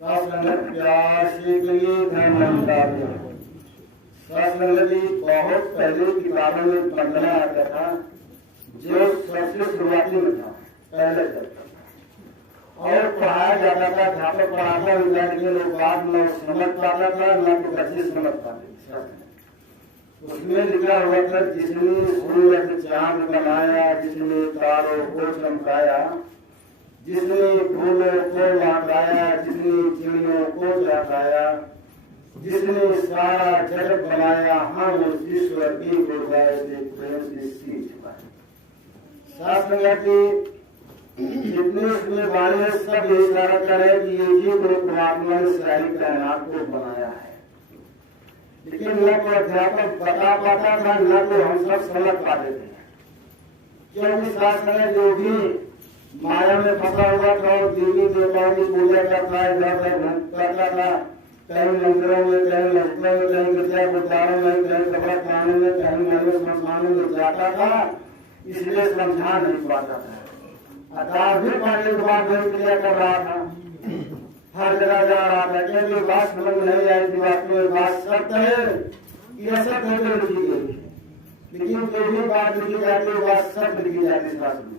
सत्संगत प्यासे के लिए सत्संगति बहुत पहले किताबों में बंदना आता था, जो सबसे शुरुआती में था, पहले तक और पढ़ाया जाता था। अध्यापक पढ़ाता विद्यार्थी लोग बाद में समझ पाता था, न तो बच्चे समझ पाते। उसमें लिखा हुआ था, जिसने सूर्य से चांद बनाया, जिसने तारों को चमकाया, जिसने फूलों को लगाया, जिसने चिड़ियों को जगाया, जिसने सारा जगत बनाया, हम उस ईश्वर की बुराई से प्रेम से सीख पाए। सत्संगति जितने उसमें वाणी है, सब ये इशारा करे कि ये गुरु परमात्मा ने सारी कायनात को बनाया है। लेकिन न तो अध्यापक बता पाता था, न तो हम सब समझ पाते थे, क्योंकि शास्त्र जो भी माया में फंसा हुआ था और देवी देवताओं की पूजा करता है, करता था, कहीं मंदिरों में, कहीं मस्जिदों में, कहीं गिरजा गुरुद्वारों में, कहीं कपड़ा खाने में, कहीं मंदिर शमशानों में जाता था, इसलिए समझा नहीं पाता था। अर्थात भी पाने के बाद नहीं क्रिया कर रहा था, हर जगह जा रहा था, क्योंकि बात समझ नहीं आई थी। बात में बात सत्य है कि असत्य है तो लिखी गई, लेकिन जो भी बात लिखी जाती है बात सत्य लिखी जाती है।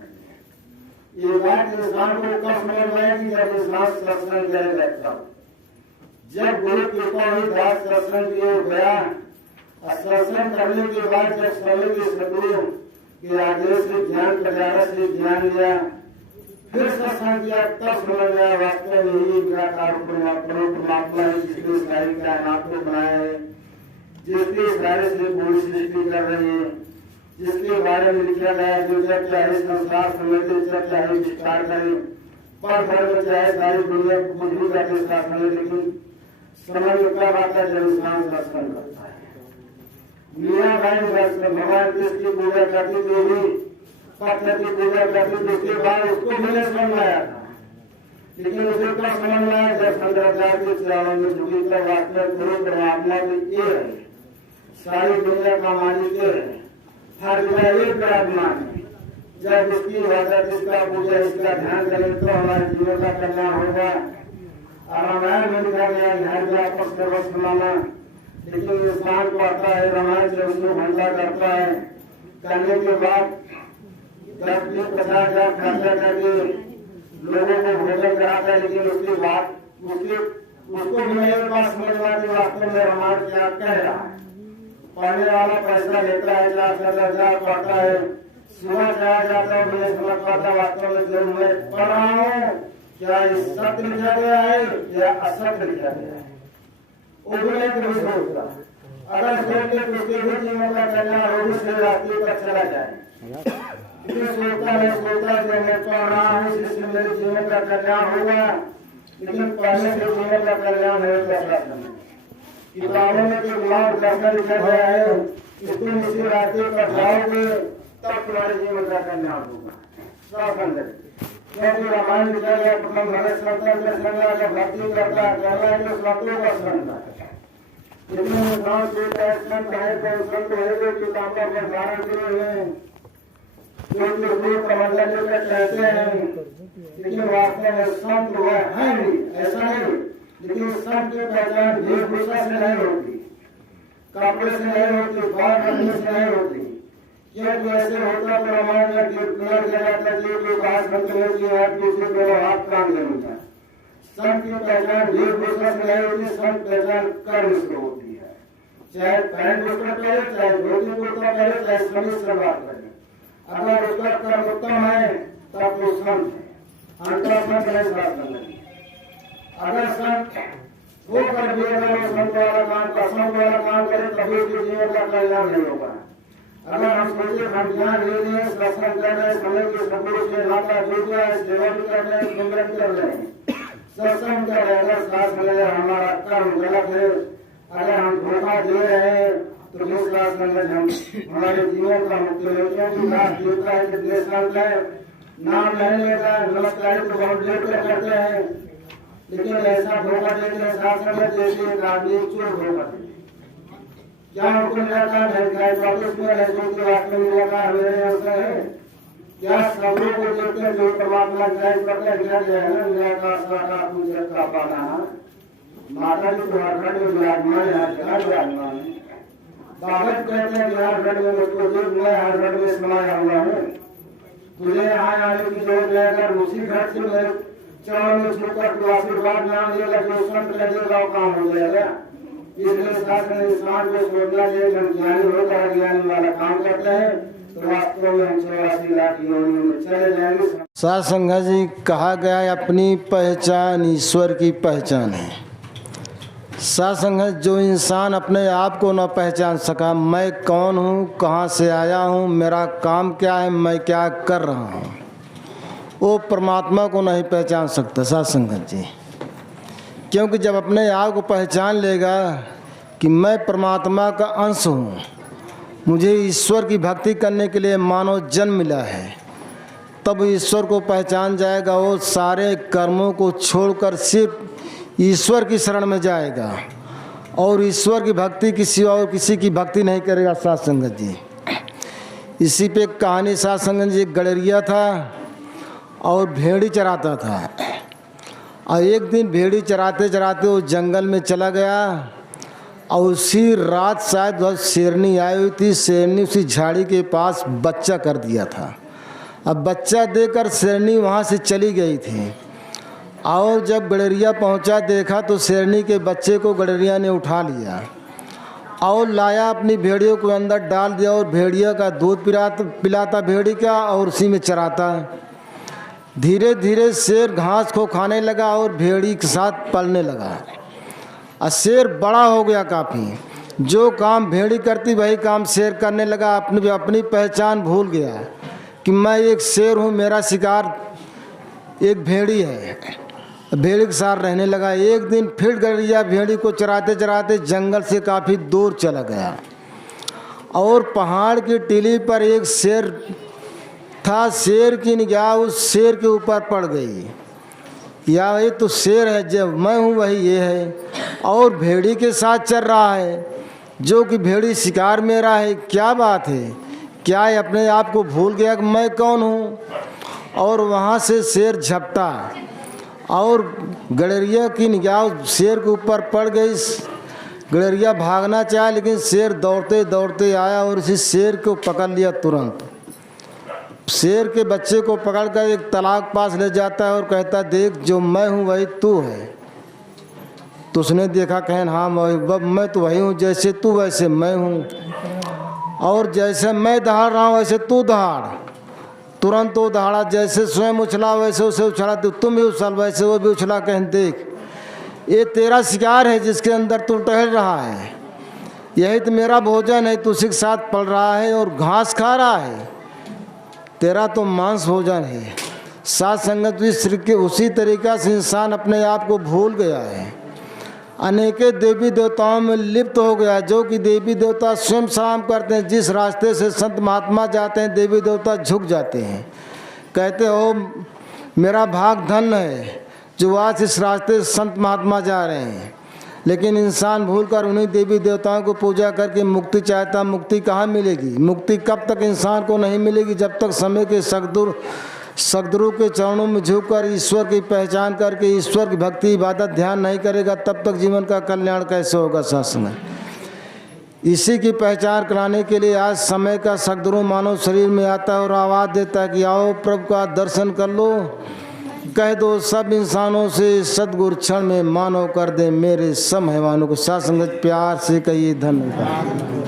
ये बात इंसान को कब समझ में आएगी, जब इंसान सत्संग करने लगता हो। जब गुरु कृपा हुई, दास सत्संग किए गया, और सत्संग करने के बाद जब समय के सदगुरु के आदेश से ज्ञान प्रचार से ज्ञान लिया, फिर सत्संग किया, तब समझ गया वास्तव में यही निराकार परमात्मा है, जिसने सारी कायनात को बनाया है, जिसके सारे से पूरी सृष्टि कर रही है, जिसके बारे में लिखा गया, जो जब चाहे संसार समेटे, जब चाहे विस्तार करे, पर भर में चाहे सारी दुनिया कुछ भी करके साथ में, लेकिन समझ में कब आता जब इंसान दर्शन करता है। मीरा भाई भगवान कृष्ण की पूजा करती थी, भी पत्थर की पूजा करती थी, उसके बाद उसको भी नहीं समझ में आया था। लेकिन उसे कब समझ में आया, जब शंकराचार्य के चरणों में झुकी, तब वास्तव गुरु परमात्मा की ये है, सारी दुनिया का मालिक ये है, हर जगह एक विराजमान है। जब इसकी इबादत, इसका पूजा, इसका ध्यान करें तो हमारे जीवन का कल्याण होगा। रामायण में लिखा गया ध्यान में आपस सर्वस बनाना, लेकिन इंसान को आता है रामायण से उसको घंटा करता है, करने के बाद 10-50,000 खर्चा करके लोगों को भोजन कराता है, लेकिन उसके बाद उसको भी मेरे पास समझ में आती वास्तव में रामायण क्या कह रहा है। पढ़ने वाला पैसा लेता है, 4,000 पढ़ता है, सुबह चला जाता है, मुझे समझ पाता वास्तव में जो मैं पढ़ रहा हूँ क्या ये सत्य लिखा गया है या असत्य लिखा गया है, वो भी नहीं सोचता। अगर सोचते तो उसके भी जीवन का कल्याण हो, उसके रास्ते पर चला जाए, लेकिन सोचता नहीं, सोचता जो मैं पढ़ रहा हूँ इससे मेरे जीवन का कल्याण होगा, लेकिन पढ़ने से जीवन का कल्याण होगा। किताबों में जो लाभ दर्शन लिखा गया है, इसको इसी रास्ते पर जाओगे तब तुम्हारे जीवन का कल्याण होगा। क्योंकि रामायण लिखा गया, प्रथम भगत संतन के संग्रह का भक्ति करता है, कहना है कि संतों का संग है। लेकिन इंसान सोचता है संत है तो संत है जो किताबों का धारण किए हुए हैं, जो प्रबंधन लेकर कहते हैं, लेकिन वास्तव में संत हुआ है नहीं, ऐसा नहीं। लेकिन संत की पहचान वेशभूषा से नहीं होती, कपड़े से नहीं होती, बात करने से नहीं होती, क्योंकि ऐसे होता तो रामायण में कीर्तन लगाता जो बात करने की हाथ दूसरे दोनों हाथ काम लेना। संत की पहचान वेशभूषा से नहीं होती, संत पहचान कर्म से होती है। चाहे पैंट कुर्ता पहले, चाहे धोती कुर्ता पहले, चाहे समीज सलवार पहले, अगर उसका कर्म उत्तम है तब वो संत है, अंतर संत नहीं शास्त्र। अगर संत होकर भी अगर संत वाला काम का संत वाला काम करे तभी उसके जीवन का कल्याण नहीं होगा। अगर हम सोचे हम ज्ञान ले रहे हैं, सत्संग कर रहे हैं, समय के सदगुरु से नाता जुड़ गया है, सेवा भी कर रहे हैं, सुमरन कर रहे हैं, सत्संग कर रहे हैं, अगर साथ में हमारा कर्म गलत है, अगर हम धोखा दे रहे हैं तो जिस रात में हम हमारे जीवन का मुक्ति है। क्योंकि रात देवता है, कितने संत है, नाम नहीं लेता है, नमस्कार तो बहुत देर तक करते हैं, लेकिन ऐसा धोखा देने शासन में जैसे एक आदमी चोर धोखा दे, क्या उनको निराकार है, वापस में वास्तव में निराकार मेरे यहाँ है, क्या सबरों को देखते हैं जो परमात्मा जाहिर करते हैं क्या है ना निराकार साकार पूजक का पाना माता जी को हर घट में विराजमान है हर विराजमान है। बाबा जी कहते हैं कि हर घट में मुझको देख मैं हर घट में समाया हुआ हूँ। तुझे यहाँ आने की जरूरत है अगर उसी घट से मेरे चरण में छूकर तू आशीर्वाद नाम देगा जो संत कह देगा वो काम हो जाएगा। इसलिए शास्त्र इंसान को सोचना चाहिए जब ज्ञानी होता है ज्ञानी वाला काम करता है तो वास्तव में हम 84 लाख योनियों में चले जाएंगे। साध संगत जी कहा गया है अपनी पहचान ईश्वर की पहचान है। साध संगत जो इंसान अपने आप को न पहचान सका मैं कौन हूँ कहाँ से आया हूँ मेरा काम क्या है मैं क्या कर रहा हूँ वो परमात्मा को नहीं पहचान सकता साध संगत जी। क्योंकि जब अपने आप को पहचान लेगा कि मैं परमात्मा का अंश हूँ मुझे ईश्वर की भक्ति करने के लिए मानव जन्म मिला है तब ईश्वर को पहचान जाएगा। वो सारे कर्मों को छोड़कर सिर्फ ईश्वर की शरण में जाएगा और ईश्वर की भक्ति किसी और किसी की भक्ति नहीं करेगा। साध संगत जी इसी पे कहानी साध संगत जी गडरिया था और भेड़ी चराता था और एक दिन भेड़ी चराते चराते वो जंगल में चला गया और उसी रात शायद वह शेरनी आई हुई थी। शेरनी उसी झाड़ी के पास बच्चा कर दिया था। अब बच्चा देकर शेरनी वहाँ से चली गई थी और जब गडरिया पहुँचा देखा तो शेरनी के बच्चे को गडरिया ने उठा लिया और लाया अपनी भेड़ियों को अंदर डाल दिया और भेड़िया का दूध पिलाता भेड़ी का और उसी में चराता। धीरे धीरे शेर घास को खाने लगा और भेड़ी के साथ पलने लगा और शेर बड़ा हो गया काफ़ी। जो काम भेड़ी करती वही काम शेर करने लगा। अपनी पहचान भूल गया कि मैं एक शेर हूँ मेरा शिकार एक भेड़ी है। भेड़ी के साथ रहने लगा। एक दिन फिर गडरिया भेड़ी को चराते चराते जंगल से काफ़ी दूर चला गया और पहाड़ की टीली पर एक शेर था। शेर की निगाह उस शेर के ऊपर पड़ गई। या ये तो शेर है जब मैं हूँ वही ये है और भेड़ी के साथ चल रहा है जो कि भेड़ी शिकार मेरा है। क्या बात है क्या है अपने आप को भूल गया कि मैं कौन हूँ। और वहाँ से शेर झपटा और गडरिया की निगाह शेर के ऊपर पड़ गई। गडरिया भागना चाहा लेकिन शेर दौड़ते दौड़ते आया और इसी शेर को पकड़ लिया। तुरंत शेर के बच्चे को पकड़कर एक तालाब पास ले जाता है और कहता देख जो मैं हूँ वही तू है। तो उसने देखा कहन हाँ मैं तो वही हूँ जैसे तू वैसे मैं हूँ और जैसे मैं दहाड़ रहा हूँ वैसे तू दहाड़। तुरंत वो दहाड़ा जैसे स्वयं उछला वैसे उसे उछला तुम भी उछल वैसे वो भी उछला। कहन देख ये तेरा शिकार है जिसके अंदर तू टहल रहा है यही तो मेरा भोजन है। तू उसी के साथ पल रहा है और घास खा रहा है तेरा तो मांस भोजन है। साध संगत के उसी तरीक़ा से इंसान अपने आप को भूल गया है। अनेके देवी देवताओं में लिप्त हो गया जो कि देवी देवता स्वयं सलाम करते हैं। जिस रास्ते से संत महात्मा जाते हैं देवी देवता झुक जाते हैं कहते हो मेरा भाग धन है जो आज इस रास्ते से संत महात्मा जा रहे हैं। लेकिन इंसान भूलकर उन्हीं देवी देवताओं को पूजा करके मुक्ति चाहता। मुक्ति कहाँ मिलेगी। मुक्ति कब तक इंसान को नहीं मिलेगी जब तक समय के सद्गुरु के चरणों में झुककर ईश्वर की पहचान करके ईश्वर की भक्ति इबादत ध्यान नहीं करेगा तब तक जीवन का कल्याण कैसे होगा। शास्त्र इसी की पहचान कराने के लिए आज समय का सद्गुरु मानव शरीर में आता है और आवाज़ देता है कि आओ प्रभु का दर्शन कर लो। कह दो सब इंसानों से सद्गुरु क्षण में मानव कर दे मेरे सब हैवानों को। साथ संगत प्यार से कहिए धन्यवाद।